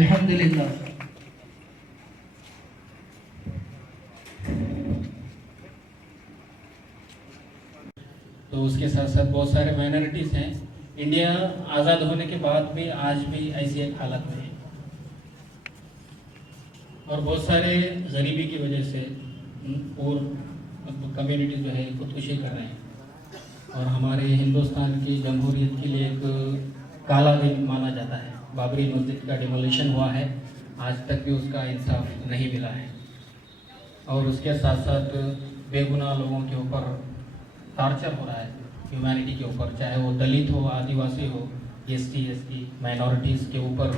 अल्हम्दुलिल्लाह। तो उसके साथ साथ बहुत सारे माइनॉरिटीज़ हैं। इंडिया आज़ाद होने के बाद भी आज भी ऐसी एक हालत में है और बहुत सारे गरीबी की वजह से और कम्युनिटी जो है खुदकुशी कर रहे हैं और हमारे हिंदुस्तान की जमहूरियत के लिए एक काला दिन माना जाता है। बाबरी मस्जिद का डिमोलिशन हुआ है, आज तक भी उसका इंसाफ नहीं मिला है और उसके साथ साथ बेगुनाह लोगों के ऊपर टार्चर हो रहा है, ह्यूमैनिटी के ऊपर, चाहे वो दलित हो, आदिवासी हो, एसटी, एसटी, माइनॉरिटीज़ के ऊपर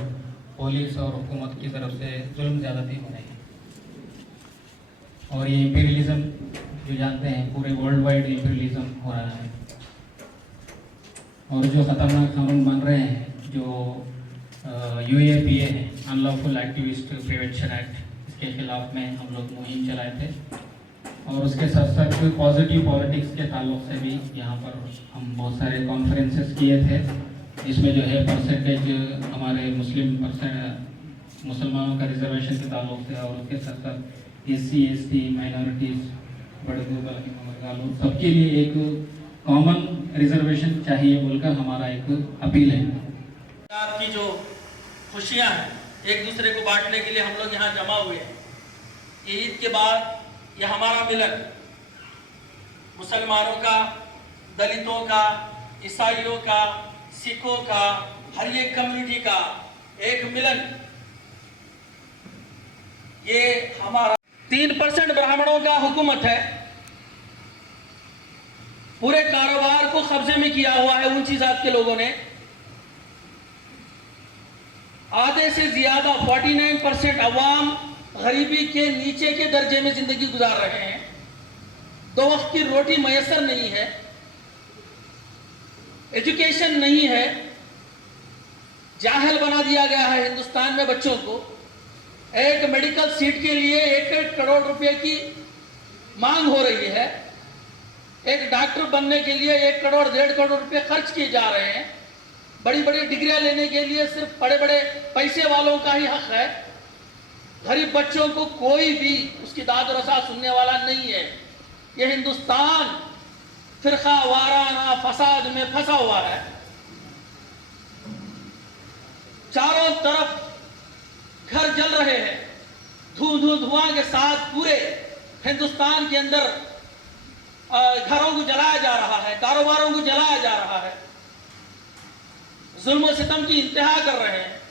पुलिस और हुकूमत की तरफ से जुल्म ज़्यादती हो रही है। और ये इम्पीरियलिज्म जो जानते हैं, पूरे वर्ल्ड वाइड इम्पीरियलिज्म हो रहा है और जो ख़तरनाक कानून बन रहे हैं, जो UAPA है, अनलॉफुल एक्टिविस्ट प्रिवेंशन एक्ट, इसके खिलाफ में हम लोग मुहिम चलाए थे और उसके साथ साथ पॉजिटिव पॉलिटिक्स के ताल्लुक से भी यहाँ पर हम बहुत सारे कॉन्फ्रेंसेस किए थे, जिसमें जो है परसेंटेज हमारे मुसलमानों का रिजर्वेशन के ताल्लुक से और उसके साथ साथ SC, ST, माइनॉरिटीज़, बड़गू, गालू, सबके लिए एक कॉमन रिजर्वेशन चाहिए बोलकर हमारा एक अपील है। आपकी जो खुशियाँ हैं एक दूसरे को बांटने के लिए हम लोग यहाँ जमा हुए हैं। ईद के बाद यह हमारा मिलन, मुसलमानों का, दलितों का, ईसाइयों का, सिखों का, हर एक कम्युनिटी का एक मिलन, ये हमारा 3% ब्राह्मणों का हुकूमत है, पूरे कारोबार को कब्जे में किया हुआ है ऊंची जात के लोगों ने। आधे से ज्यादा 49% अवाम गरीबी के नीचे के दर्जे में जिंदगी गुजार रहे हैं, 2 वक्त की रोटी मयसर नहीं है, एजुकेशन नहीं है, जाहिल बना दिया गया है हिंदुस्तान में बच्चों को। एक मेडिकल सीट के लिए 1-1 करोड़ रुपए की मांग हो रही है, एक डॉक्टर बनने के लिए 1 करोड़ 1.5 करोड़ रुपए खर्च किए जा रहे हैं। बड़ी बड़ी डिग्रियां लेने के लिए सिर्फ बड़े बड़े पैसे वालों का ही हक है, गरीब बच्चों को कोई भी उसकी दाद रसा सुनने वाला नहीं है। यह हिंदुस्तान फिरका वाराना फसाद में फंसा हुआ है, चारों तरफ घर जल रहे हैं, धुआं के साथ पूरे हिंदुस्तान के अंदर घरों को जलाया जा रहा है, कारोबारों को जलाया जा रहा है, जुल्म सितम की इंतहा कर रहे हैं,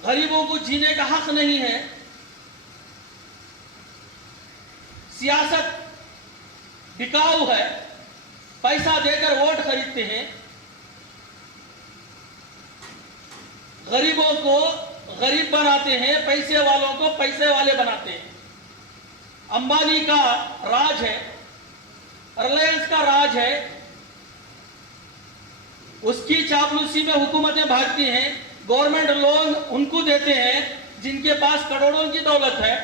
गरीबों को जीने का हक नहीं है। सियासत बिकाऊ है, पैसा देकर वोट खरीदते हैं, गरीबों को गरीब बनाते हैं, पैसे वालों को पैसे वाले बनाते हैं। अंबानी का राज है, रिलायंस का राज है, उसकी चापलूसी में हुकूमतें भागती हैं, गवर्नमेंट लोन उनको देते हैं जिनके पास करोड़ों की दौलत है।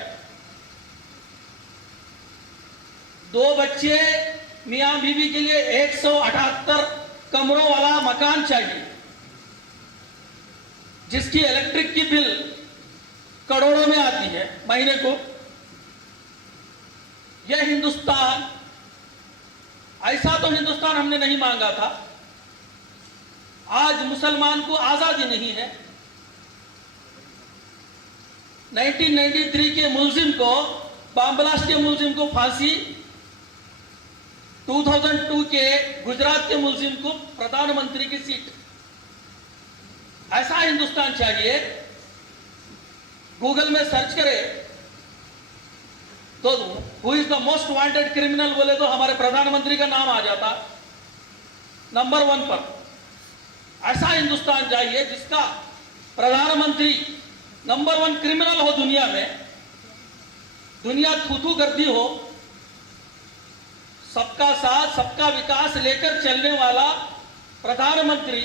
2 बच्चे मियां बीवी के लिए 178 कमरों वाला मकान चाहिए, जिसकी इलेक्ट्रिक की बिल करोड़ों में आती है महीने को। यह हिंदुस्तान, ऐसा तो हिंदुस्तान हमने नहीं मांगा था। आज मुसलमान को आजादी नहीं है। 1993 के मुलजिम को, बम ब्लास्ट के मुलजिम को फांसी, 2002 के गुजरात के मुलजिम को प्रधानमंत्री की सीट, ऐसा हिंदुस्तान चाहिए। गूगल में सर्च करें तो who is the most wanted criminal बोले तो हमारे प्रधानमंत्री का नाम आ जाता नंबर 1 पर। ऐसा हिंदुस्तान चाहिए जिसका प्रधानमंत्री नंबर 1 क्रिमिनल हो दुनिया में, दुनिया थू करती हो, सबका साथ सबका विकास लेकर चलने वाला प्रधानमंत्री,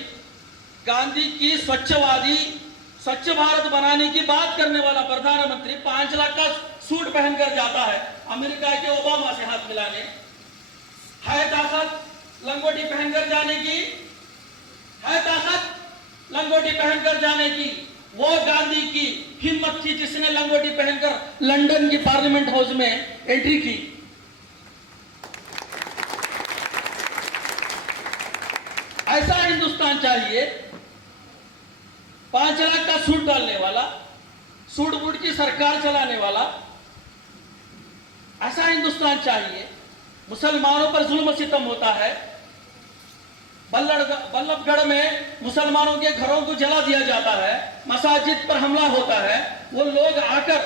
गांधी की स्वच्छवादी, स्वच्छ भारत बनाने की बात करने वाला प्रधानमंत्री 5 लाख का सूट पहनकर जाता है अमेरिका के ओबामा से हाथ मिलाने। है ताकत लंगोटी पहनकर जाने की? है ताकत? लंगोटी पहनकर जाने की। वो गांधी की हिम्मत थी जिसने लंगोटी पहनकर लंदन की पार्लियामेंट हाउस में एंट्री की। ऐसा हिंदुस्तान चाहिए, 5 लाख का सूट डालने वाला, सूट बूट की सरकार चलाने वाला। ऐसा हिंदुस्तान चाहिए। मुसलमानों पर जुल्म सितम होता है। बल्लभगढ़ में मुसलमानों के घरों को जला दिया जाता है, मसाजिद पर हमला होता है। वो लोग आकर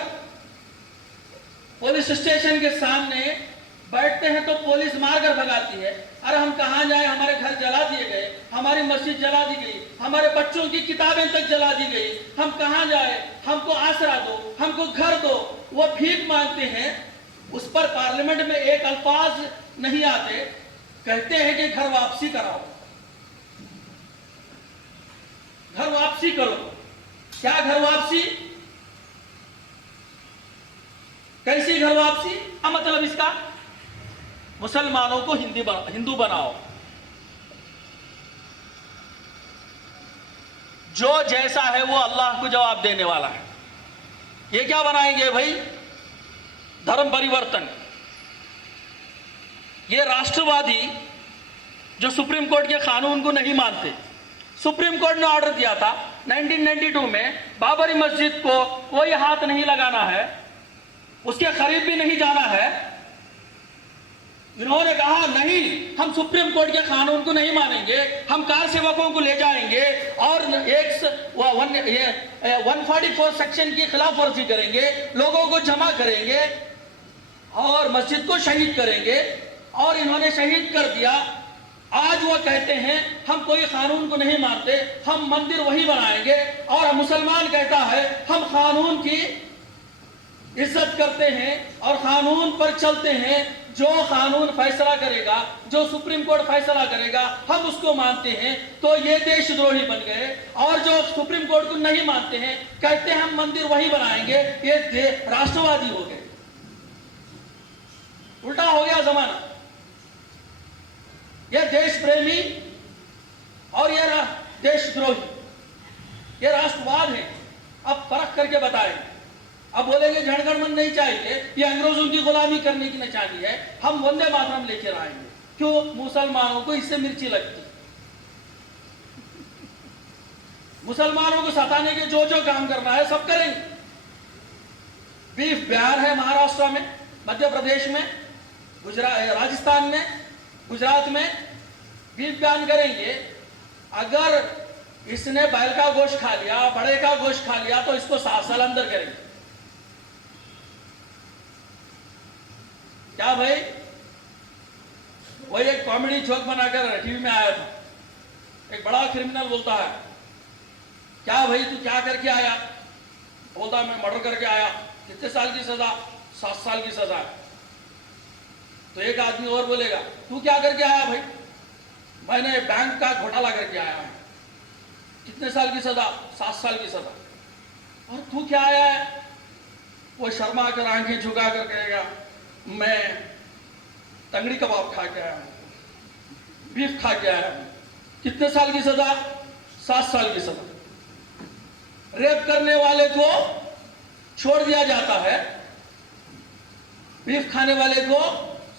पुलिस स्टेशन के सामने बैठते हैं तो पुलिस मारकर भगाती है। अरे हम कहां जाए, हमारे घर जला दिए गए, हमारी मस्जिद जला दी गई, हमारे बच्चों की किताबें तक जला दी गई, हम कहां जाए, हमको आसरा दो, हमको घर दो। वो भीख मांगते हैं। उस पर पार्लियामेंट में एक अल्फाज नहीं आते, कहते हैं कि घर वापसी कराओ, घर वापसी करो। क्या घर वापसी? कैसी घर वापसी? क्या मतलब इसका? मुसलमानों को हिंदू बनाओ, जो जैसा है वो अल्लाह को जवाब देने वाला है। ये क्या बनाएंगे भाई? धर्म परिवर्तन। ये राष्ट्रवादी जो सुप्रीम कोर्ट के कानून को नहीं मानते। सुप्रीम कोर्ट ने ऑर्डर दिया था 1992 में, बाबरी मस्जिद को कोई हाथ नहीं लगाना है, उसके करीब भी नहीं जाना है। इन्होंने कहा नहीं, हम सुप्रीम कोर्ट के कानून को नहीं मानेंगे, हम कार सेवकों को ले जाएंगे और 144 सेक्शन की खिलाफ वर्जी करेंगे, लोगों को जमा करेंगे और मस्जिद को शहीद करेंगे। और इन्होंने शहीद कर दिया। आज वो कहते हैं हम कोई कानून को नहीं मानते, हम मंदिर वही बनाएंगे। और मुसलमान कहता है हम कानून की इज्जत करते हैं और कानून पर चलते हैं। जो कानून फैसला करेगा, जो सुप्रीम कोर्ट फैसला करेगा, हम उसको मानते हैं। तो ये देशद्रोही बन गए। और जो सुप्रीम कोर्ट को नहीं मानते हैं, कहते हैं हम मंदिर वही बनाएंगे, ये राष्ट्रवादी हो गए। उल्टा हो गया जमाना। ये देश प्रेमी और ये देशद्रोही, ये राष्ट्रवाद है। अब फर्क करके बताएं। अब बोलेंगे जनगण मन नहीं चाहिए, ये अंग्रेजों की गुलामी करने की निशानी है, हम वंदे मातरम लेकर आएंगे। क्यों? मुसलमानों को इससे मिर्ची लगती। मुसलमानों को सताने के जो जो काम करना है सब करेंगे। बीफ बैन है महाराष्ट्र में, मध्य प्रदेश में, राजस्थान में, गुजरात में बीफ बैन करेंगे। अगर इसने बैल का गोश्त खा लिया, बड़े का गोश्त खा लिया, तो इसको 7 साल अंदर करेंगे। क्या भाई? वही एक कॉमेडी जोक बनाकर टीवी में आया था। एक बड़ा क्रिमिनल बोलता है, क्या भाई तू क्या करके आया? बोलता मैं मर्डर करके आया। कितने साल की सजा? 7 साल की सजा। तो एक आदमी और बोलेगा, तू क्या करके आया भाई? मैंने बैंक का घोटाला करके आया हूं। कितने साल की सजा? 7 साल की सजा। और तू क्या आया है? वो शर्मा कर आंखें झुका कर कहेगा, मैं तंगड़ी कबाब खा के आया हूं, बीफ खा के आया हूं। कितने साल की सजा? 7 साल की सजा। रेप करने वाले को छोड़ दिया जाता है, बीफ खाने वाले को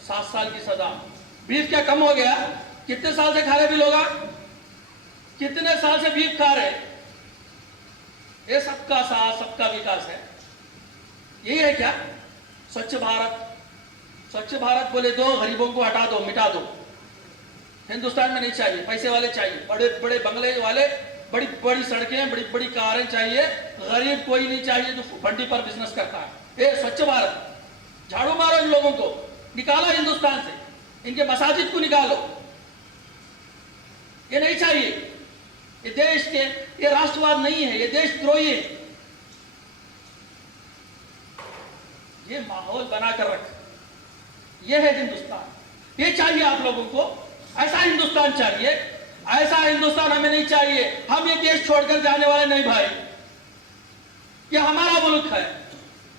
7 साल की सजा। बीफ क्या कम हो गया? कितने साल से खा रहे भी लोग? कितने साल से बीफ खा रहे? ये सबका साथ, सबका विकास है। यही है क्या स्वच्छ भारत? स्वच्छ भारत बोले तो गरीबों को हटा दो, मिटा दो। हिंदुस्तान में नहीं चाहिए, पैसे वाले चाहिए, बड़े बड़े बंगले वाले, बड़ी बड़ी सड़कें, बड़ी बड़ी कारें चाहिए। गरीब कोई नहीं चाहिए जो फंडी पर बिजनेस करता है। ये स्वच्छ भारत, झाड़ू मारो इन लोगों को, निकालो हिंदुस्तान से, इनके मसाजिद को निकालो। ये नहीं चाहिए। ये देश के, ये राष्ट्रवाद नहीं है, ये देशद्रोही है। ये माहौल बनाकर रख, ये है हिंदुस्तान। ये चाहिए आप लोगों को, ऐसा हिंदुस्तान चाहिए। ऐसा हिंदुस्तान हमें नहीं चाहिए। हम ये देश छोड़कर जाने वाले नहीं भाई। ये हमारा मुल्क है,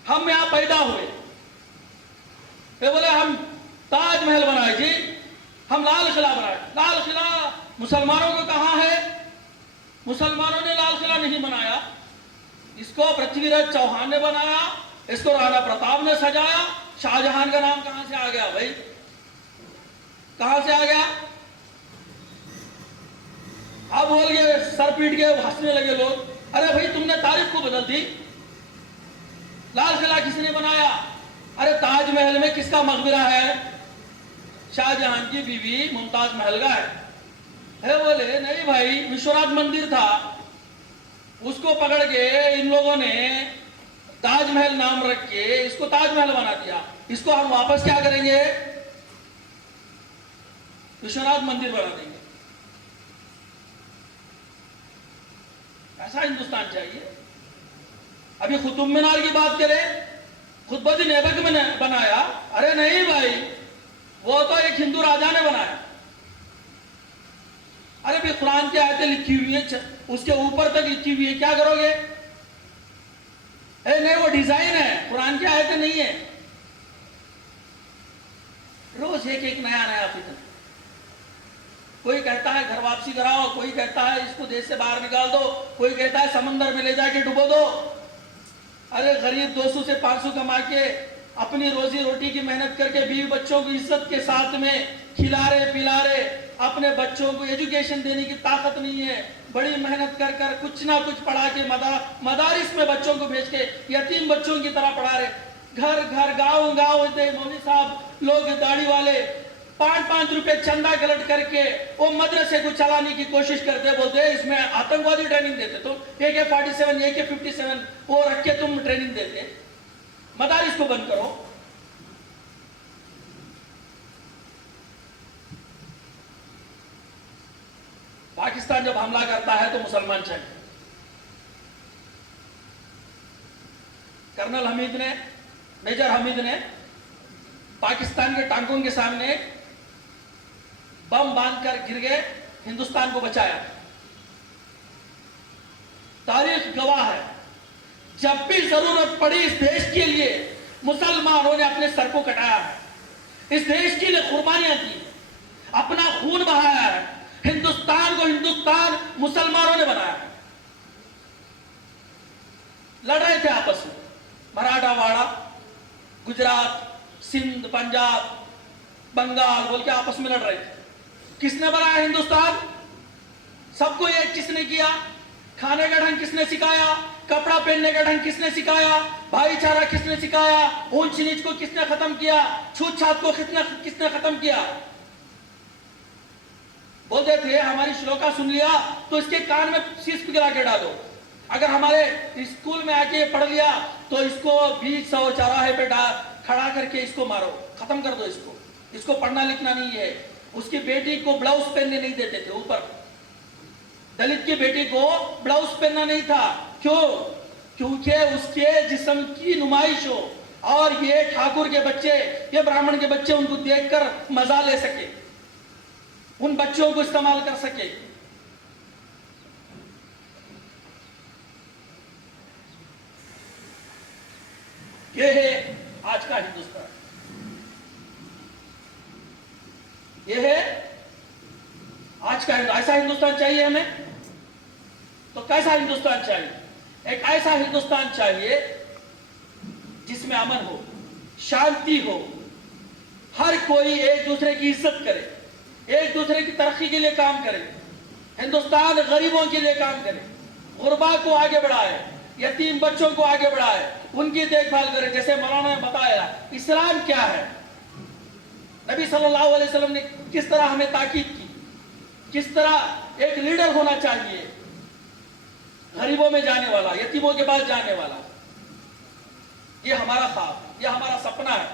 हम यहां पैदा हुए। ये बोले हम ताजमहल बनाए जी, हम लाल किला बनाए। लाल किला मुसलमानों को कहां है? मुसलमानों ने लाल किला नहीं बनाया, इसको पृथ्वीराज चौहान ने बनाया, इसको राणा प्रताप ने सजाया। शाहजहां का नाम कहां से आ गया भाई? कहां से आ गया? अब बोल गए, सर पीट के हंसने लगे लोग, अरे भाई तुमने तारीख को बदल दी। लाल किला किसने बनाया? अरे ताजमहल में किसका मकबरा है? शाहजहां की बीवी मुमताज महल का है। बोले नहीं भाई, विश्वनाथ मंदिर था, उसको पकड़ के इन लोगों ने ताजमहल नाम रख के इसको ताजमहल बना दिया। इसको हम वापस क्या करेंगे? विश्वनाथ मंदिर बना देंगे। ऐसा हिंदुस्तान चाहिए। अभी कुतुब मीनार की बात करें, खुतबुद्दीन ऐबक में बनाया। अरे नहीं भाई, वो तो एक हिंदू राजा ने बनाया। अरे भाई कुरान की आयतें लिखी हुई है, उसके ऊपर तक लिखी हुई है, क्या करोगे? नहीं वो डिजाइन है, कुरान की आयतें नहीं है। रोज एक एक नया नया फितन। कोई कहता है घर वापसी कराओ, कोई कहता है इसको देश से बाहर निकाल दो, कोई कहता है समंदर में ले जाके डुबो दो। अरे गरीब 200 से 500 कमा के अपनी रोजी रोटी की मेहनत करके बीवी बच्चों को इज्जत के साथ में खिला रहे पिला रहे, अपने बच्चों को एजुकेशन देने की ताकत नहीं है, बड़ी मेहनत कर कर कुछ ना कुछ पढ़ा के मदारिस में बच्चों को भेज के यतीम बच्चों की तरह पढ़ा रहे। घर घर गांव गांव मौलवी साहब लोग दाढ़ी वाले 5-5 रुपए चंदा कलेक्ट करके वो मदरसे को चलाने की कोशिश करते। बोलते इसमें आतंकवादी ट्रेनिंग देते, तुम AK-47 AK-57 वो रख के तुम ट्रेनिंग देते। मदारिस को बंद करो। पाकिस्तान जब हमला करता है तो मुसलमान चाहिए। कर्नल हमीद ने, मेजर हमीद ने पाकिस्तान के टांकों के सामने बम बांधकर गिर गए, हिंदुस्तान को बचाया। तारीख गवाह है, जब भी जरूरत पड़ी इस देश के लिए मुसलमानों ने अपने सर को कटाया है, इस देश के लिए कुर्बानियां दी, अपना खून बहाया है। हिंदुस्तान को हिंदुस्तान मुसलमानों ने बनाया है। लड़ रहे थे आपस में, मराठावाड़ा, गुजरात, सिंध, पंजाब, बंगाल बोल के आपस में लड़ रहे थे। किसने बनाया हिंदुस्तान? सबको एक किसने किया? खाने का ढंग किसने सिखाया? कपड़ा पहनने का ढंग किसने सिखाया? भाईचारा किसने सिखाया? ऊंच नीच को किसने खत्म किया? छूत छात को किसने खत्म किया? बोलते थे हमारी श्लोका सुन लिया तो इसके कान में शीश गिरा के डालो, अगर हमारे स्कूल में आके पढ़ लिया तो इसको बीच सौ चौराहे पे खड़ा करके इसको मारो, खत्म कर दो इसको, इसको पढ़ना लिखना नहीं है। उसकी बेटी को ब्लाउज पहनने नहीं देते थे ऊपर, दलित की बेटी को ब्लाउज पहनना नहीं था। क्यों? क्योंकि उसके जिस्म की नुमाइश हो और ये ठाकुर के बच्चे, ये ब्राह्मण के बच्चे उनको देखकर मजा ले सके, उन बच्चों को इस्तेमाल कर सके। ये है आज का हिंदुस्तान, ये है आज का। ऐसा हिंदुस्तान चाहिए हमें, तो कैसा हिंदुस्तान चाहिए? एक ऐसा हिंदुस्तान चाहिए जिसमें अमन हो, शांति हो, हर कोई एक दूसरे की इज्जत करे, एक दूसरे की तरक्की के लिए काम करे, हिंदुस्तान गरीबों के लिए काम करे, गुरबा को आगे बढ़ाए, यतीम बच्चों को आगे बढ़ाए, उनकी देखभाल करे। जैसे मौलाना ने बताया इस्लाम क्या है, नबी सल्लल्लाहु अलैहि वसल्लम ने किस तरह हमें ताकीद की, किस तरह एक लीडर होना चाहिए, गरीबों में जाने वाला, यतीमों के पास जाने वाला। ये हमारा ख्वाब, ये हमारा सपना है,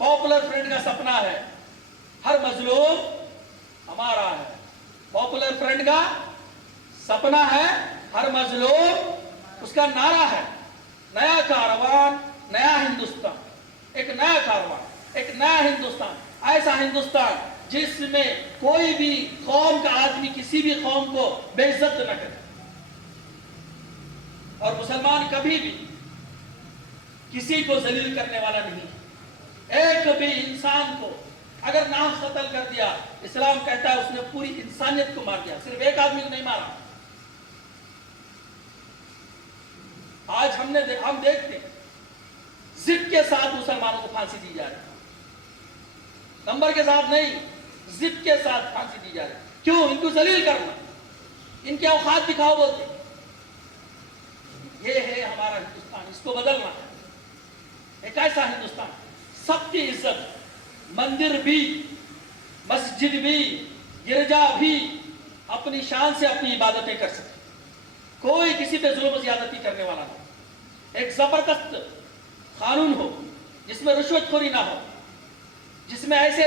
पॉपुलर फ्रंट का सपना है। हर मजलूम हमारा है, पॉपुलर फ्रंट का सपना है, हर मजलूम उसका नारा है। नया कारवान, नया हिंदुस्तान, एक नया कारवान, एक नया हिंदुस्तान, ऐसा हिंदुस्तान जिसमें कोई भी कौम का आदमी किसी भी कौम को बेइज्जत न करे, और मुसलमान कभी भी किसी को जलील करने वाला नहीं। एक भी इंसान को अगर नाम कत्ल कर दिया, इस्लाम कहता है उसने पूरी इंसानियत को मार दिया, सिर्फ एक आदमी को नहीं मारा। आज हम देखते हैं जिद के साथ मुसलमानों को फांसी दी जा रही है, नंबर के साथ नहीं, जिद के साथ फांसी दी जा रही है। क्यों? इनको जलील करना, इनके औकात दिखाओ बोलते। ये है हमारा हिंदुस्तान, इसको बदलना है। एक ऐसा हिंदुस्तान सबकी इज्जत, मंदिर भी, मस्जिद भी, गिरजा भी अपनी शान से अपनी इबादतें कर सके, कोई किसी पे जुल्म ज्यादती करने वाला ना, एक जबरदस्त कानून हो जिसमें रिश्वतखोरी ना हो, जिसमें ऐसे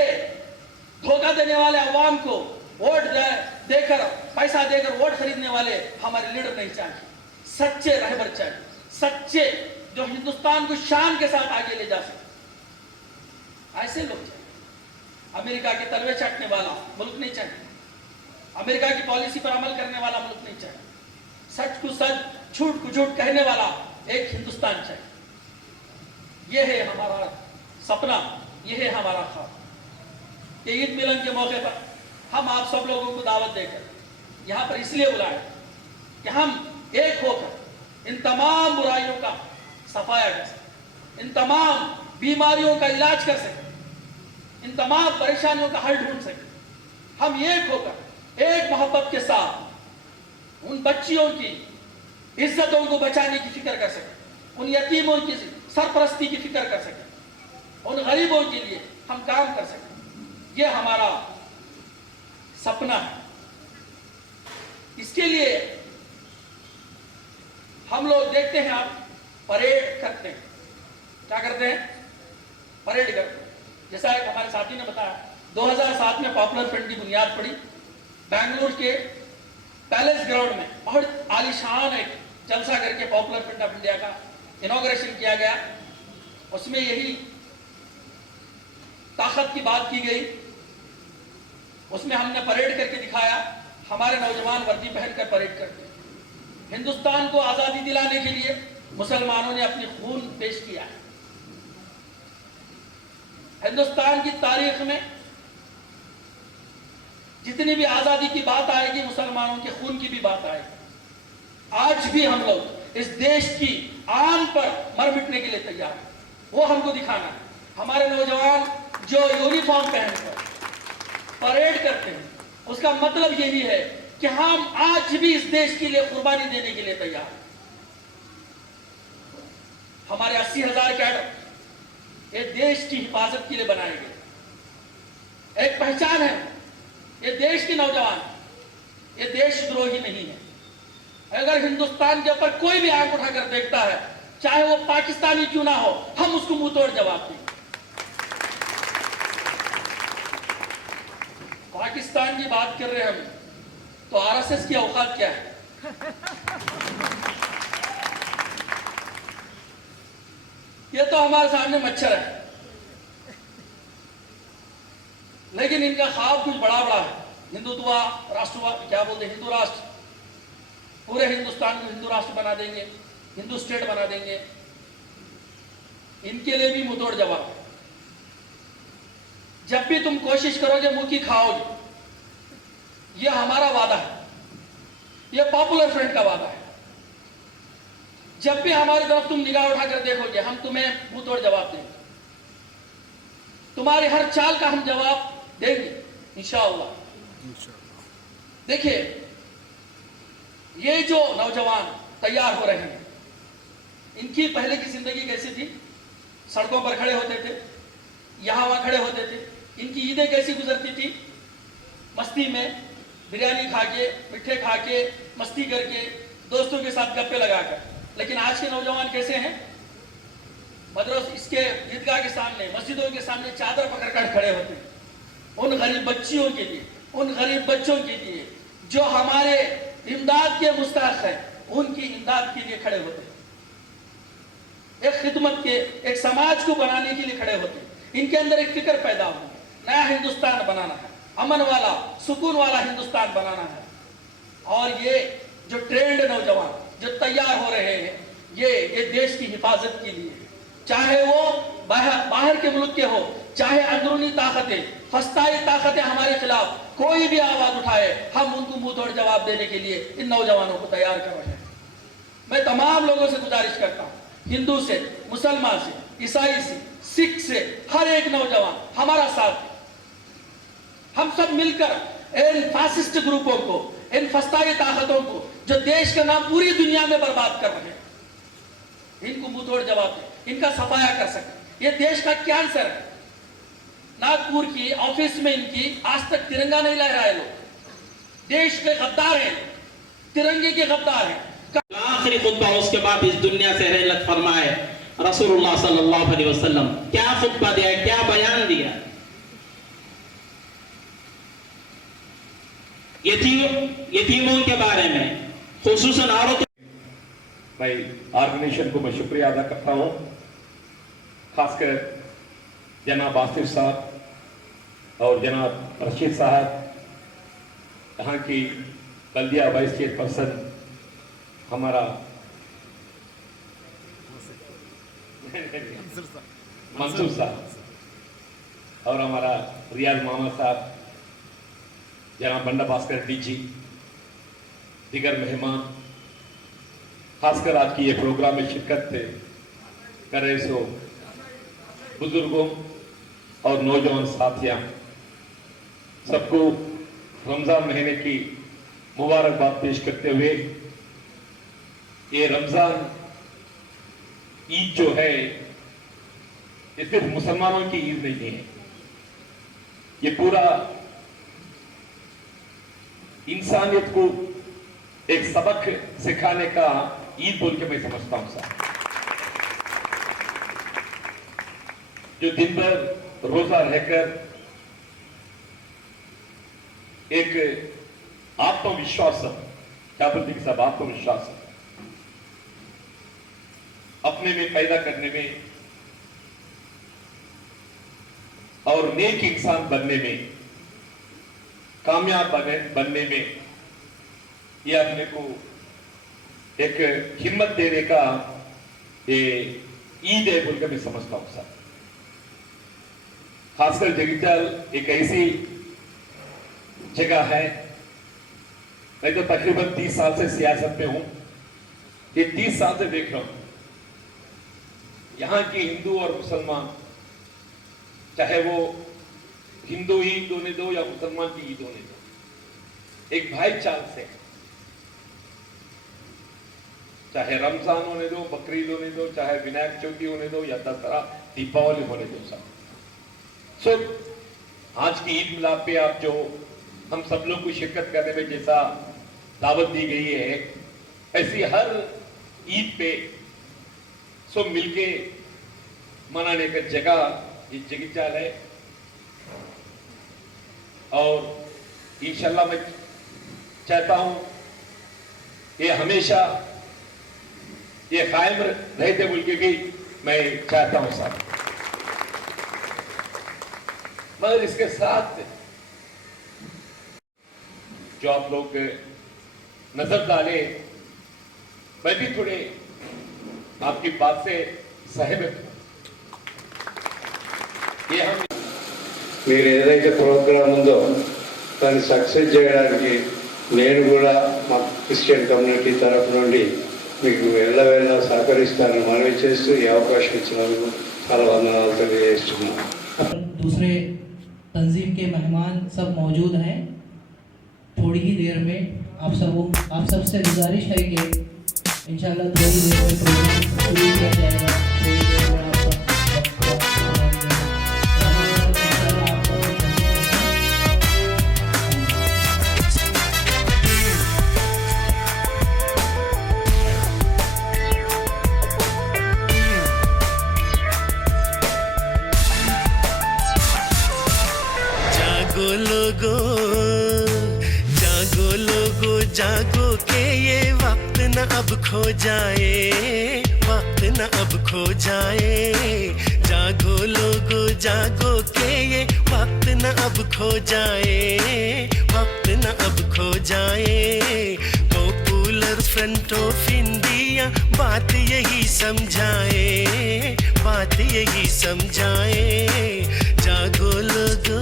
धोखा देने वाले अवाम को वोट देकर, पैसा देकर वोट खरीदने वाले हमारे लीडर नहीं चाहिए। सच्चे रहबर चाहिए, सच्चे जो हिंदुस्तान को शान के साथ आगे ले जा सके, ऐसे लोग चाहिए। अमेरिका के तलवे चाटने वाला मुल्क नहीं चाहिए, अमेरिका की पॉलिसी पर अमल करने वाला मुल्क नहीं चाहिए, सच को सच, झूठ को झूठ कहने वाला एक हिंदुस्तान चाहिए। यह है हमारा सपना, यह है हमारा ख्वाब। ये ईद मिलन के मौके पर हम आप सब लोगों को दावत देकर यहाँ पर इसलिए बुलाए कि हम एक होकर इन तमाम बुराइयों का सफाया कर सकें, इन तमाम बीमारियों का इलाज कर सकें, इन तमाम परेशानियों का हल ढूंढ सकें। हम एक होकर एक मोहब्बत के साथ उन बच्चियों की इज्जतों को बचाने की फिक्र कर सकें, उन यतीमों की सरपरस्ती की फिक्र कर सकें, उन गरीबों के लिए हम काम कर सकें। यह हमारा सपना है। इसके लिए हम लोग देखते हैं, आप परेड करते हैं। क्या करते हैं? परेड करते हैं। जैसा एक हमारे साथी ने बताया, 2007 में पॉपुलर फ्रंट की बुनियाद पड़ी बेंगलुरु के पैलेस ग्राउंड में, बहुत आलीशान एक जलसा करके पॉपुलर फ्रंट ऑफ इंडिया का इनॉग्रेशन किया गया। उसमें यही ताकत की बात की गई, उसमें हमने परेड करके दिखाया। हमारे नौजवान वर्दी पहनकर परेड करते हैं। हिंदुस्तान को आजादी दिलाने के लिए मुसलमानों ने अपनी खून पेश किया है। हिंदुस्तान की तारीख में जितनी भी आजादी की बात आएगी, मुसलमानों के खून की भी बात आएगी। आज भी हम लोग इस देश की आन पर मर मिटने के लिए तैयार हैं, वो हमको दिखाना है। हमारे नौजवान जो यूनिफॉर्म पहनकर परेड करते हैं, उसका मतलब यही है कि हम आज भी इस देश के लिए कुर्बानी देने के लिए तैयार हैं। हमारे 80,000 कैडर ये देश की हिफाजत के लिए बनाए गए, एक पहचान है। ये देश के नौजवान, ये देशद्रोही नहीं है। अगर हिंदुस्तान के ऊपर कोई भी आंख उठाकर देखता है, चाहे वो पाकिस्तानी क्यों ना हो, हम उसको मुंह तोड़ जवाब देंगे। पाकिस्तान की बात कर रहे हैं हम, तो आरएसएस की औकात क्या है? ये तो हमारे सामने मच्छर है, लेकिन इनका ख्वाब कुछ बड़ा बड़ा है। हिंदुत्व, राष्ट्रवाद, क्या बोलते हैं, हिंदू राष्ट्र, पूरे हिंदुस्तान को हिंदू राष्ट्र बना देंगे, हिंदू स्टेट बना देंगे। इनके लिए भी मुंहतोड़ जवाब है। जब भी तुम कोशिश करोगे मुंह की खाओगे। यह हमारा वादा है, यह पॉपुलर फ्रंट का वादा है। जब भी हमारी तरफ तुम निगाह उठाकर देखोगे, हम तुम्हें मुंहतोड़ जवाब देंगे। तुम्हारी हर चाल का हम जवाब देंगे इंशाअल्लाह। देखिए, ये जो नौजवान तैयार हो रहे हैं, इनकी पहले की जिंदगी कैसी थी? सड़कों पर खड़े होते थे, यहां वहां खड़े होते थे। इनकी ईदें कैसी गुजरती थी? मस्ती में, बिरयानी खा के, मिठे खा के, मस्ती करके, दोस्तों के साथ गप्पे लगाकर। लेकिन आज के नौजवान कैसे हैं? मदरस इसके ईदगाह के सामने, मस्जिदों के सामने चादर पकड़कर खड़े होते हैं। उन गरीब बच्चियों के लिए, उन गरीब बच्चों के लिए जो हमारे इमदाद के मुस्तहक है, उनकी इमदाद के लिए खड़े होते हैं। एक खिदमत के, एक समाज को बनाने के लिए खड़े होते हैं। इनके अंदर एक फिक्र पैदा हो, नया हिंदुस्तान बनाना है, अमन वाला, सुकून वाला हिंदुस्तान बनाना है। और ये जो ट्रेंड नौजवान जो तैयार हो रहे हैं, ये देश की हिफाजत के लिए, चाहे वो बाहर के मुल्क के हो, चाहे अंदरूनी ताकतें, फस्ताई ताकतें हमारे खिलाफ कोई भी आवाज उठाए, हम उनको मुंह तोड़ जवाब देने के लिए इन नौजवानों को तैयार कर रहे हैं। मैं तमाम लोगों से गुजारिश करता हूँ, हिंदू से, मुसलमान से, ईसाई से, सिख से, हर एक नौजवान हमारा साथ है। हम सब मिलकर इन फासिस्ट ग्रुपों को, इन फस्ताई ताकतों को जो देश का नाम पूरी दुनिया में बर्बाद कर रहे हैं, इनको मुंहतोड़ जवाब दें, इनका सफाया कर सकें। ये देश का कैंसर है। नागपुर की ऑफिस में इनकी आज तक तिरंगा नहीं लहराए लोग। देश के गद्दार हैं, तिरंगे के गद्दार हैं। आखिरी खुतबा उसके बाद इस दुनिया से रहलत फरमाए रसूलुल्लाह सल्लल्लाहु अलैहि वसल्लम। क्या खुतबा दिया, क्या बयान दिया। यतीमों के बारे में, खुसूसन औरतों। मैं ऑर्गेनाइजेशन को मैं शुक्रिया अदा करता हूँ, खासकर जनाब आसिफ साहब और जनाब रशीद साहब, यहाँ की बल्दिया वाइस चेयरपर्सन हमारा मंसूर साहब, और हमारा रियाज मामा साहब, जनाब बंडा भास्कर डीजी, दिगर मेहमान, खासकर आज की ये प्रोग्राम में शिरकत कर रहे सो बुजुर्गों और नौजवान साथियां, सबको रमजान महीने की मुबारकबाद पेश करते हुए, ये रमजान ईद जो है ये सिर्फ मुसलमानों की ईद नहीं है, ये पूरा इंसानियत को एक सबक सिखाने का ईद बोल के मैं समझता हूं साहब। जो दिन भर रोजा रहकर एक आत्मविश्वास, क्या बोलते कि सब आत्मविश्वास अपने में पैदा करने में और नेक इंसान बनने में, कामयाब बनने में, ये अपने को एक हिम्मत देने का ये ईद है बोलकर मैं समझता हूं साहब। खासकर जगीचाल एक ऐसी जगह है, मैं तो तकरीबन 30 साल से सियासत में हूं, ये 30 साल से देख रहा हूं यहाँ की हिंदू और मुसलमान, चाहे वो हिंदू ही ईद होने दो या मुसलमान की ईद होने दो, एक भाईचार से, चाहे रमजान होने दो, बकरीद होने दो, चाहे विनायक चौथी होने दो या दशहरा दीपावली होने दो सब। सो आज की ईद मिलाद पे आप जो हम सब लोग को शिरकत करने में जैसा दावत दी गई है, ऐसी हर ईद पे सब मिलके मनाने का जगह ये जगीचाल है। और इंशाल्लाह मैं चाहता हूं ये हमेशा ये कायम रहते बोल के भी मैं चाहता हूं साहब। मगर इसके साथ जो आप लोग नजर डाले, मैं भी थोड़े आपकी बात से सहमत हूं। ये हम మీరు ఏదైతే ప్రోగ్రామ్ ఉందో దాన్ని సక్సెస్ చేయడానికి నేను కూడా మా క్రిస్టియన్ కమ్యూనిటీ తరఫు నుండి మీకు ఎల్లవేళ సహకరిస్తానని మనవి చేస్తూ ఈ అవకాశం ఇచ్చినందుకు చాలా వందనాలు తెలియజేస్తున్నాను। दूसरे तंजीम के मेहमान सब मौजूद हैं। थोड़ी ही देर में आप सबसे गुजारिश है कि इंशाल्लाह थोड़ी देर में प्रोग्राम शुरू किया जाएगा। थोड़ी देर में आप सब जागो के ये वक्त न अब खो जाए, वक्त न अब खो जाए। जागो लोगो जागो के ये वक्त न अब खो जाए, वक्त न अब खो जाए। पॉपुलर फ्रंट ऑफ इंडिया बात यही समझाए, बात यही समझाए। जागो लोगो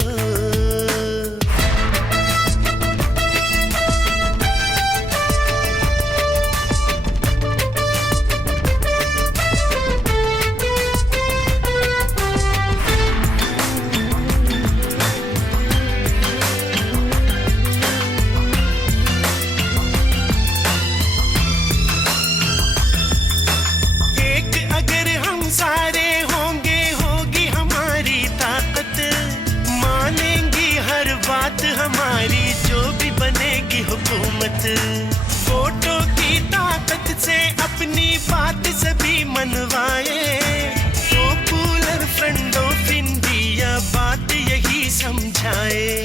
सारे होंगे, होगी हमारी ताकत, मानेंगी हर बात हमारी जो भी बनेगी हुकूमत। वोटों की ताकत से अपनी बात सभी मनवाए, पॉपुलर फ्रंट ऑफ इंडिया बात यही समझाए।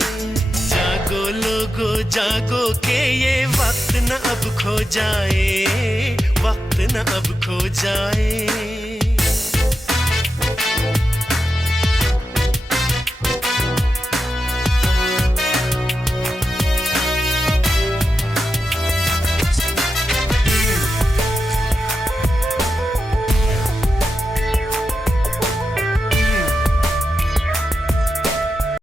जागो लोगो जागो के ये वक्त न अब खो जाए, वक्त न अब खो जाए।